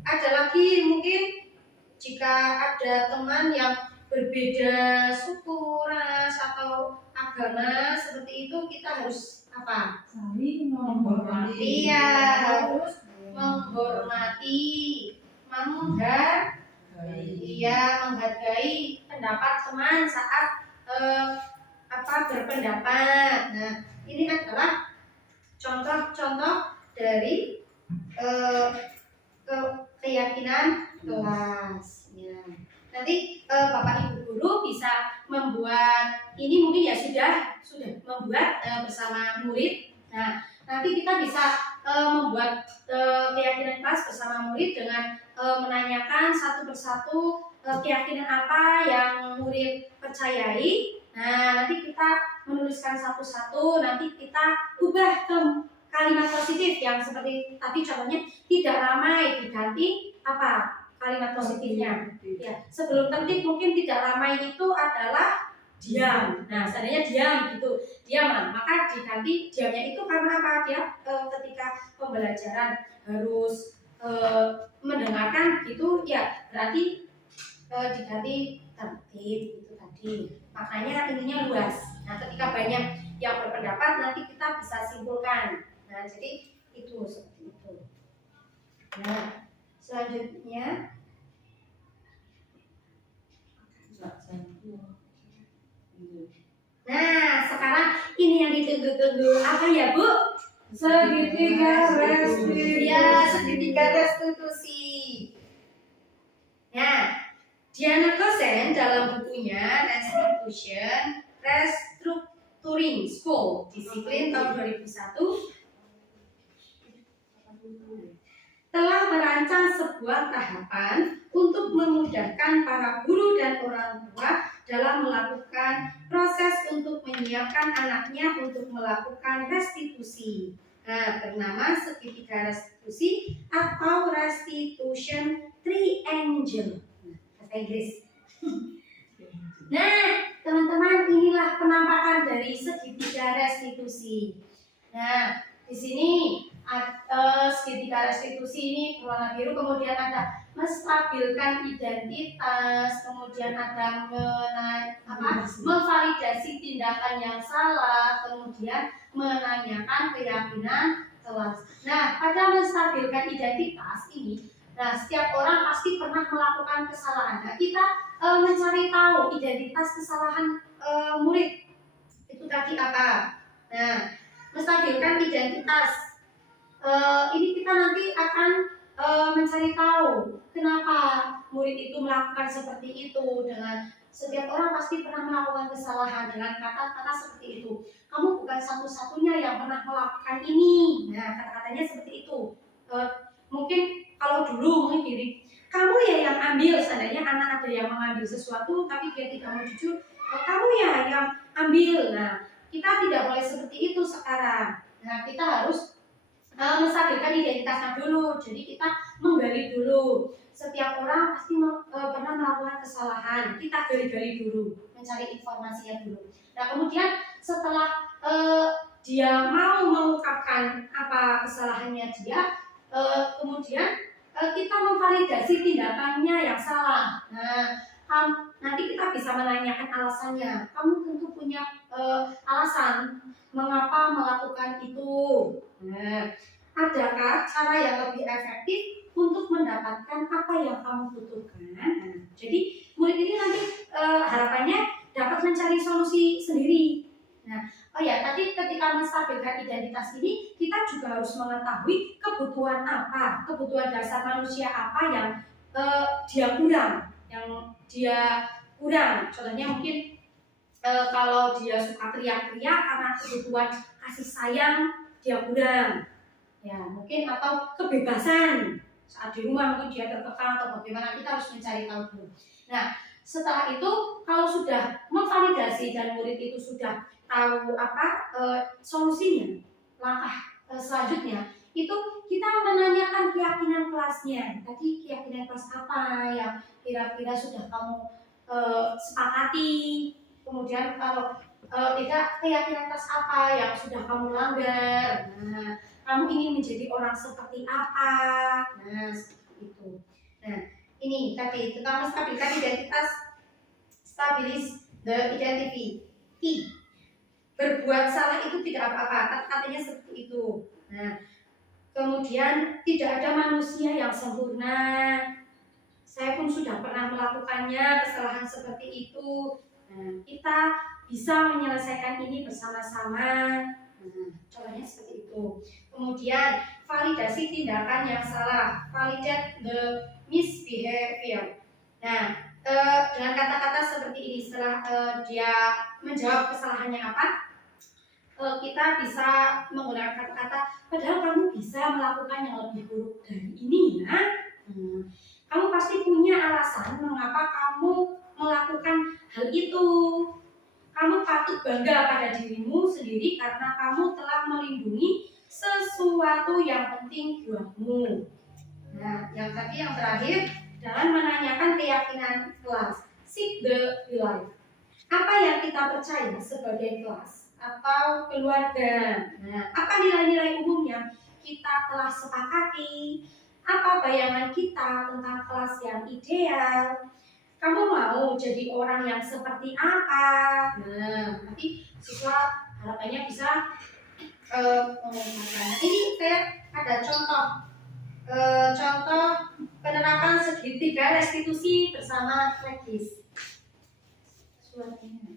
Ada lagi mungkin jika ada teman yang berbeda suku, ras atau agama seperti itu kita harus apa? Saling menghormati. Iya, harus menghormati, menghargai pendapat teman saat berpendapat. Nah, ini adalah contoh-contoh dari keyakinan kelas. Ya. Nanti Bapak Ibu guru bisa membuat ini mungkin ya sudah membuat bersama murid. Nah, nanti kita bisa membuat keyakinan kelas bersama murid dengan menanyakan satu persatu keyakinan apa yang murid percayai. Nah, nanti kita menuliskan satu-satu, nanti kita ubah ke kalimat positif yang seperti tadi contohnya tidak ramai diganti apa kalimat positifnya. Ya, sebelum tertib mungkin tidak ramai itu adalah diam. Nah, seandainya diam gitu, diam, maka diganti diamnya itu karena apa? Dia ketika pembelajaran harus mendengarkan gitu ya, berarti diganti tertib itu tadi. Maknanya intinya luas. Nah, ketika banyak yang berpendapat nanti kita bisa simpulkan. Nah, jadi itu seperti itu. Nah, selanjutnya sekarang ini yang ditunggu-tunggu apa ya, Bu? Segitiga restitusi. Ya, segitiga restitusi. Nah, Diana Kosen dalam bukunya Restructuring School Disiplin tahun 2001 telah merancang sebuah tahapan untuk memudahkan para guru dan orang tua dalam melakukan proses untuk menyiapkan anaknya untuk melakukan restitusi. Nah, bernama segitiga restitusi atau restitution triangle. Bahasa Inggris. Nah, teman-teman, inilah penampakan dari segitiga restitusi. Nah, di sini segitiga restitusi ini berwarna biru, kemudian ada menstabilkan identitas, kemudian ada memvalidasi tindakan yang salah, kemudian menanyakan keyakinan kelas. Nah, pada menstabilkan identitas ini, nah setiap orang pasti pernah melakukan kesalahan. Nah, kita mencari tahu identitas kesalahan murid itu tadi apa. Nah, menstabilkan identitas. Ini kita nanti akan mencari tahu kenapa murid itu melakukan seperti itu. Dengan setiap orang pasti pernah melakukan kesalahan dengan kata-kata seperti itu. Kamu bukan satu-satunya yang pernah melakukan ini. Nah, kata-katanya seperti itu. Mungkin kalau dulu mungkin gini, kamu ya yang ambil. Seandainya anak ada yang mengambil sesuatu tapi dia tidak mau jujur, kamu ya yang ambil. Nah, kita tidak boleh seperti itu sekarang. Nah, kita harus menstabilkan identitasnya dulu. Jadi kita menggali dulu. Setiap orang pasti pernah melakukan kesalahan. Kita gali-gali dulu, mencari informasinya dulu. Nah, kemudian setelah dia mau mengungkapkan apa kesalahannya dia, kemudian kita memvalidasi tindakannya yang salah. Nah, nanti kita bisa menanyakan alasannya. Kamu tentu punya alasan mengapa melakukan itu. Nah, adakah cara yang lebih efektif untuk mendapatkan apa yang kamu butuhkan? Nah, jadi murid ini nanti harapannya dapat mencari solusi sendiri. Nah, tadi ketika menstabilkan identitas ini kita juga harus mengetahui kebutuhan apa, kebutuhan dasar manusia apa yang dia kurang. Contohnya mungkin kalau dia suka teriak-teriak karena kebutuhan kasih sayang dia kurang, ya mungkin, atau kebebasan saat di rumah mungkin dia terkekang atau bagaimana, kita harus mencari tahu dulu. Nah, setelah itu kalau sudah memvalidasi dan murid itu sudah tahu solusinya, langkah selanjutnya itu kita menanyakan keyakinan kelasnya. Tadi keyakinan kelas apa yang kira-kira sudah kamu sepakati. Kemudian kalau tidak, keyakinan kelas apa yang sudah kamu langgar. Nah, kamu ingin menjadi orang seperti apa. Nah, seperti itu. Nah, ini tadi tentang menstabilkan identitas. Stabilis the identity. Berbuat salah itu tidak apa-apa, katanya seperti itu. Nah, kemudian tidak ada manusia yang sempurna. Saya pun sudah pernah melakukannya, kesalahan seperti itu. Nah, kita bisa menyelesaikan ini bersama-sama. Nah, contohnya seperti itu. Kemudian validasi tindakan yang salah, validate the misbehavior. Nah, dengan kata-kata seperti ini, setelah dia menjawab kesalahannya apa, kita bisa menggunakan kata-kata, padahal kamu bisa melakukan yang lebih buruk dari ini ya. Kamu pasti punya alasan mengapa kamu melakukan hal itu. Kamu patut bangga pada dirimu sendiri karena kamu telah melindungi sesuatu yang penting buatmu. Nah, yang terakhir, dalam menanyakan keyakinan kelas, seek the belief. Apa yang kita percaya sebagai kelas atau keluarga? Nah, apa nilai-nilai umum yang kita telah sepakati? Apa bayangan kita tentang kelas yang ideal? kamu mau jadi orang yang seperti apa? Nah, nanti siswa harapannya bisa mengungkapkan. Ini saya ada contoh penerapan segitiga restitusi bersama Regis. Suaranya.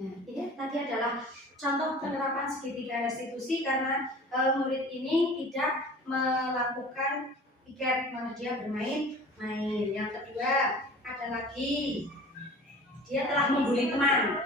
Ini tadi adalah contoh penerapan segitiga restitusi karena murid ini tidak melakukan piket, malah dia bermain. Yang kedua ada lagi dia telah membuli teman.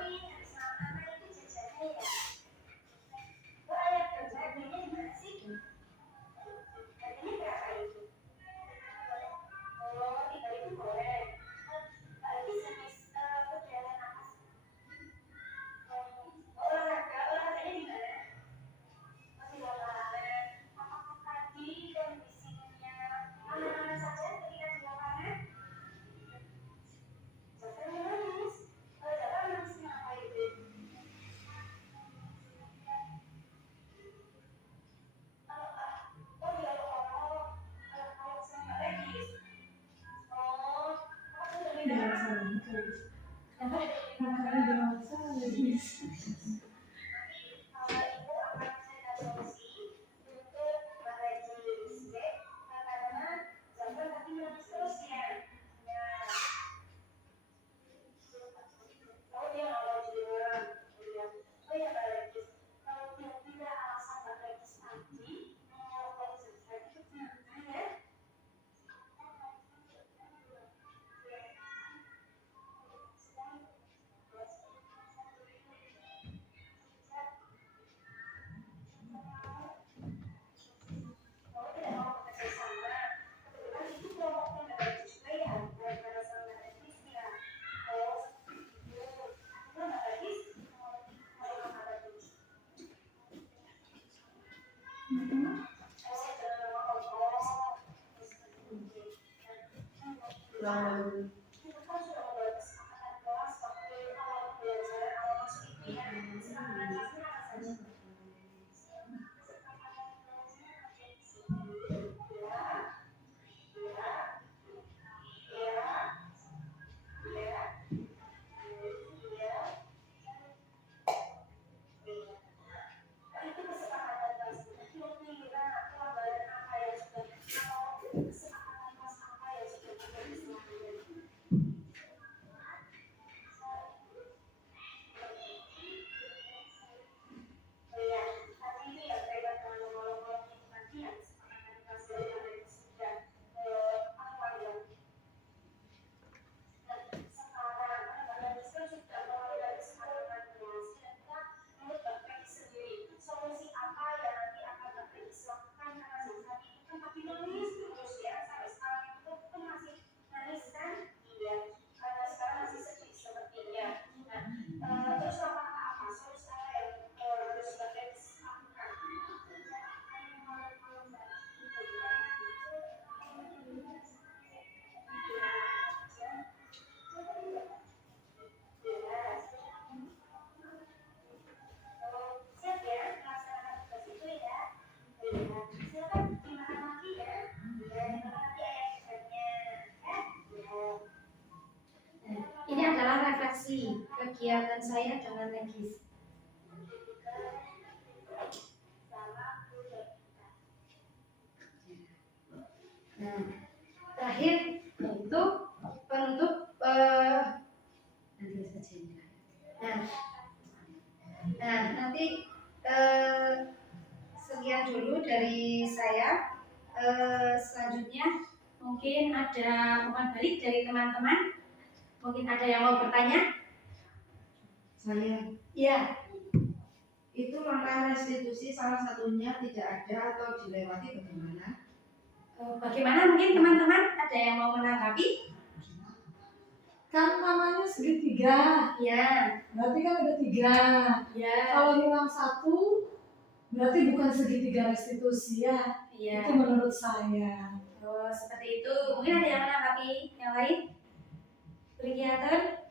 Silakan dimakan lagi ya. Ya, dimakan lagi ayam-ayamnya. Ya. Nah, ini adalah refleksi kegiatan saya dengan Legis. Nah, terakhir yaitu penutup nanti saja. Nanti sekian dulu dari saya. Selanjutnya mungkin ada umpan balik dari teman-teman. Mungkin ada yang mau bertanya? Saya, Ya, itu langkah restitusi salah satunya tidak ada atau dilewati bagaimana? bagaimana mungkin teman-teman ada yang mau menanggapi? Kan namanya segitiga, Ya, berarti kan ada 3. ya, Kalau hilang 1, berarti bukan segitiga restitusi ya. ya. Itu menurut saya. Oh, seperti itu. Mungkin ada yang menanggapi yang lain? Kegiatan?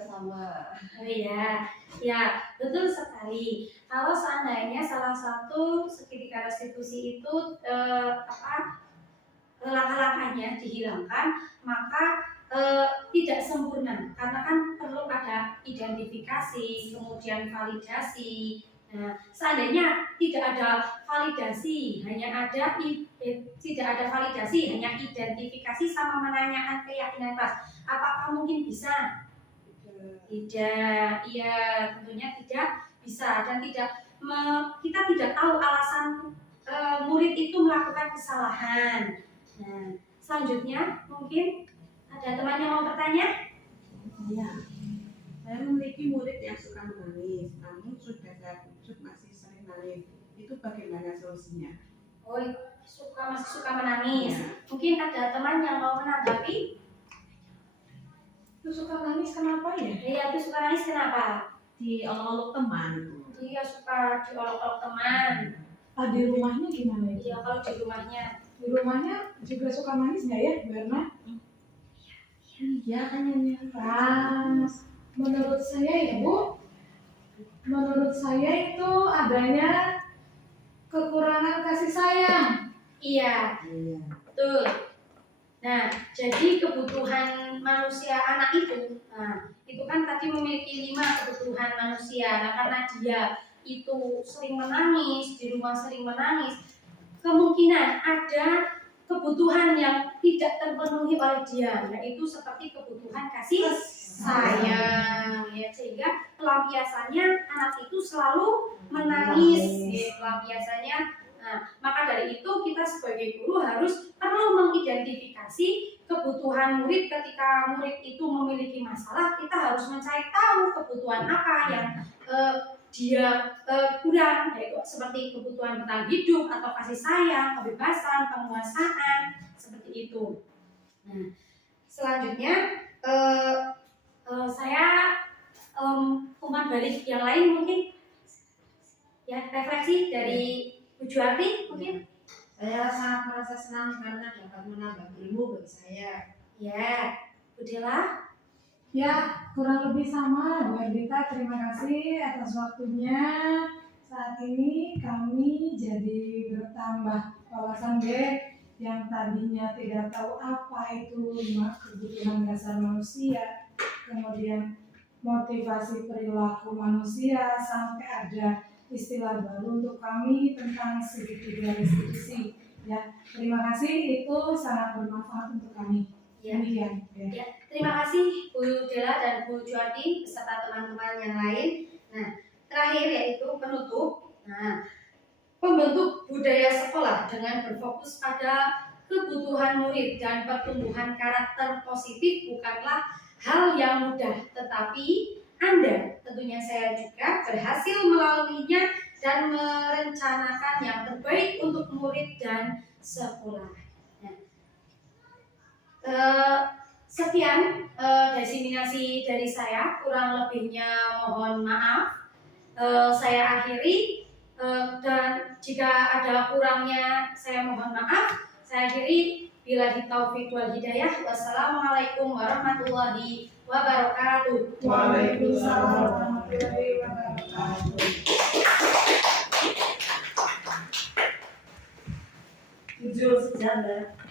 Sama. Oh iya, ya betul sekali. Kalau seandainya salah satu segitiga restitusi itu langkah-langkahnya dihilangkan, maka tidak sempurna karena kan perlu ada identifikasi, kemudian validasi. Nah, seandainya tidak ada validasi, hanya ada tidak ada validasi, hanya identifikasi sama menanyakan keyakinan kelas, apakah mungkin bisa? Tidak, iya tentunya tidak bisa dan kita tidak tahu alasan murid itu melakukan kesalahan. Nah, selanjutnya mungkin ada teman yang mau bertanya? Saya memiliki murid yang suka menangis, namun sudah saya bujuk masih sering nangis. Itu bagaimana solusinya? Oh, masih suka menangis. Ya. Mungkin ada teman yang mau menanggapi? Itu suka nangis kenapa ya? Iya, itu suka nangis kenapa? Diolok-olok teman. Dia suka diolok-olok teman. Di rumahnya gimana ya? Iya, kalau di rumahnya. Di rumahnya juga suka nangis nggak ya, Berna? Iya kan ini. Menurut saya ya Bu, menurut saya itu adanya kekurangan kasih sayang. Iya, Iya. betul. Nah, jadi kebutuhan manusia anak itu, itu kan tadi memiliki 5 kebutuhan manusia. Nah, karena dia itu sering menangis, di rumah sering menangis, kemungkinan ada kebutuhan yang tidak terpenuhi oleh dia, yaitu seperti kebutuhan kasih sayang, ya, sehingga pelampiasannya anak itu selalu menangis, ya, pelampiasannya. Nah, maka dari itu kita sebagai guru harus perlu mengidentifikasi kebutuhan murid. Ketika murid itu memiliki masalah, kita harus mencari tahu kebutuhan apa yang dia kurang, yaitu seperti kebutuhan bertahan hidup atau kasih sayang, kebebasan, penguasaan, seperti itu. Nah, selanjutnya saya umpan balik yang lain mungkin, ya, refleksi dari Bu Juarti mungkin. Saya sangat merasa senang karena dapat menambah ilmu bagi saya. Ya, Bu Dela. Ya, kurang lebih sama Bu Erdita, terima kasih atas waktunya. Saat ini kami jadi bertambah wawasan yang tadinya tidak tahu apa itu 5 kebutuhan dasar manusia, kemudian motivasi perilaku manusia, sampai ada istilah baru untuk kami tentang segitiga restitusi. Ya, terima kasih, itu sangat bermanfaat untuk kami. Ya. Demikian. Ya, terima kasih Bu Dela dan Bu Juarti beserta teman-teman yang lain. Nah, terakhir yaitu penutup. Nah, pembentuk budaya sekolah dengan berfokus pada kebutuhan murid dan pertumbuhan karakter positif bukanlah hal yang mudah, tetapi Anda, tentunya saya juga, berhasil melaluinya dan merencanakan yang terbaik untuk murid dan sekolah. Sekian diseminasi dari saya, kurang lebihnya mohon maaf. Saya akhiri, dan jika ada kurangnya saya mohon maaf. Saya akhiri, billahi taufiq wal hidayah. Wassalamualaikum warahmatullahi wabarakatuh. Waalaikumsalam warahmatullahi wabarakatuh. Zambak.